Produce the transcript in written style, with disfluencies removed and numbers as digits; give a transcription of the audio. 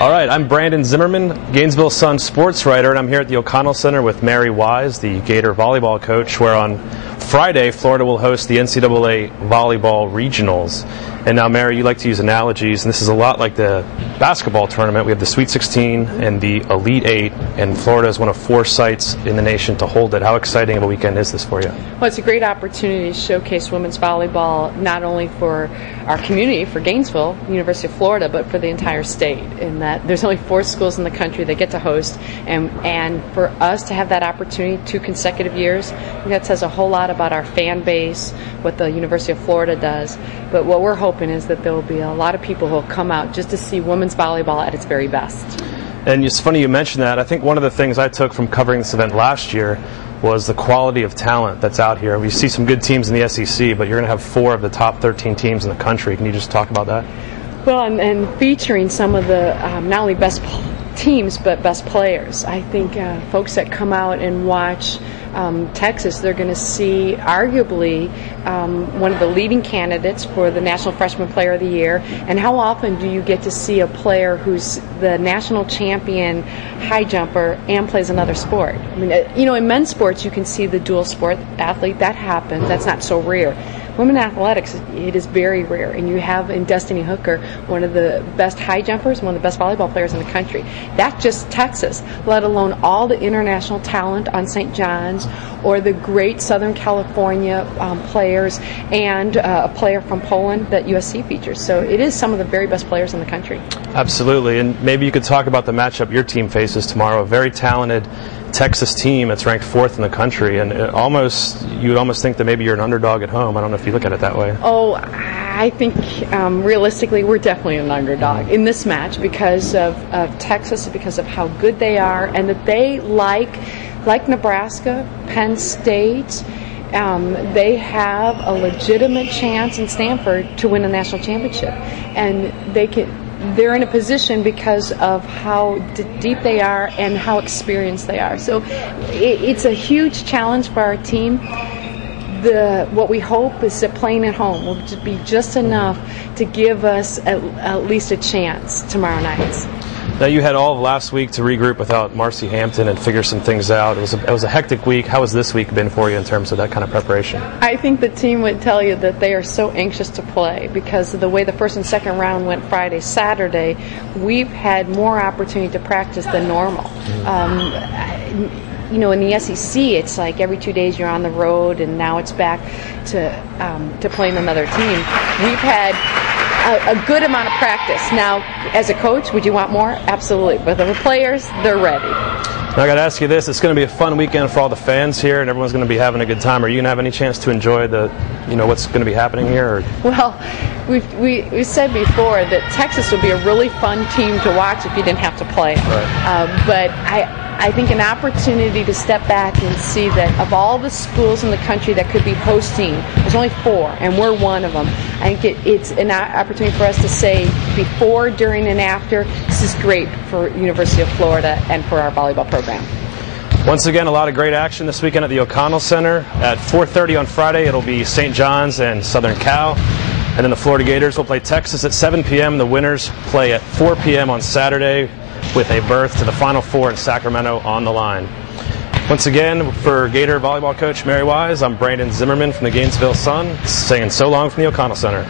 All right, I'm Brandon Zimmerman, Gainesville Sun sports writer, and I'm here at the O'Connell Center with Mary Wise, the Gator volleyball coach, where on Friday, Florida will host the NCAA Volleyball Regionals. And now, Mary, you like to use analogies, and this is a lot like the basketball tournament. We have the Sweet 16 and the Elite 8, and Florida is one of 4 sites in the nation to hold it. How exciting of a weekend is this for you? Well, it's a great opportunity to showcase women's volleyball, not only for our community, for Gainesville, University of Florida, but for the entire state. In that there's only 4 schools in the country that get to host, and for us to have that opportunity 2 consecutive years, I think that says a whole lot about our fan base, what the University of Florida does. But what we're hoping is that there will be a lot of people who will come out just to see women's volleyball at its very best. And it's funny you mentioned that. I think one of the things I took from covering this event last year was the quality of talent that's out here. We see some good teams in the SEC, but you're going to have 4 of the top 13 teams in the country. Can you just talk about that? Well, and featuring some of the not only best teams but best players. I think folks that come out and watch Texas, they're going to see arguably one of the leading candidates for the National Freshman Player of the Year. And how often do you get to see a player who's the national champion high jumper and plays another sport? I mean, in men's sports you can see the dual sport athlete. That happens. That's not so rare. Women athletics, it is very rare, and you have in Destiny Hooker one of the best high jumpers, one of the best volleyball players in the country. That's just Texas, let alone all the international talent on St. John's, or the great Southern California players, and a player from Poland that USC features. So it is some of the very best players in the country. Absolutely, and maybe you could talk about the matchup your team faces tomorrow. A very talented Texas team that's ranked 4th in the country, and you would almost think that maybe you're an underdog at home. I don't know if you look at it that way. Oh, I think realistically we're definitely an underdog in this match because of Texas, because of how good they are, and that they like Nebraska, Penn State, they have a legitimate chance in Stanford to win a national championship, and they're in a position because of how deep they are and how experienced they are. So it's a huge challenge for our team. What we hope is that playing at home will be just enough to give us at least a chance tomorrow night. Now, you had all of last week to regroup without Marcy Hampton and figure some things out. It was a hectic week. How has this week been for you in terms of that kind of preparation? I think the team would tell you that they are so anxious to play because of the way the first and second round went Friday, Saturday. We've had more opportunity to practice than normal. In the SEC, it's like every 2 days you're on the road, and now it's back to playing another team. We've had a good amount of practice. Now, as a coach, would you want more? Absolutely. But the players, they're ready. Now, I got to ask you this. It's going to be a fun weekend for all the fans here, and everyone's going to be having a good time. Are you going to have any chance to enjoy what's going to be happening here? Or? Well, we've said before that Texas would be a really fun team to watch if you didn't have to play. Right. But I think an opportunity to step back and see that of all the schools in the country that could be hosting, there's only 4, and we're one of them. I think it's an opportunity for us to say before, during, and after, this is great for University of Florida and for our volleyball program. Once again, a lot of great action this weekend at the O'Connell Center. At 4:30 on Friday, it'll be St. John's and Southern Cal. And then the Florida Gators will play Texas at 7 p.m. The winners play at 4 p.m. on Saturday, with a berth to the Final Four in Sacramento on the line. Once again, for Gator volleyball coach Mary Wise, I'm Brandon Zimmerman from the Gainesville Sun, saying so long from the O'Connell Center.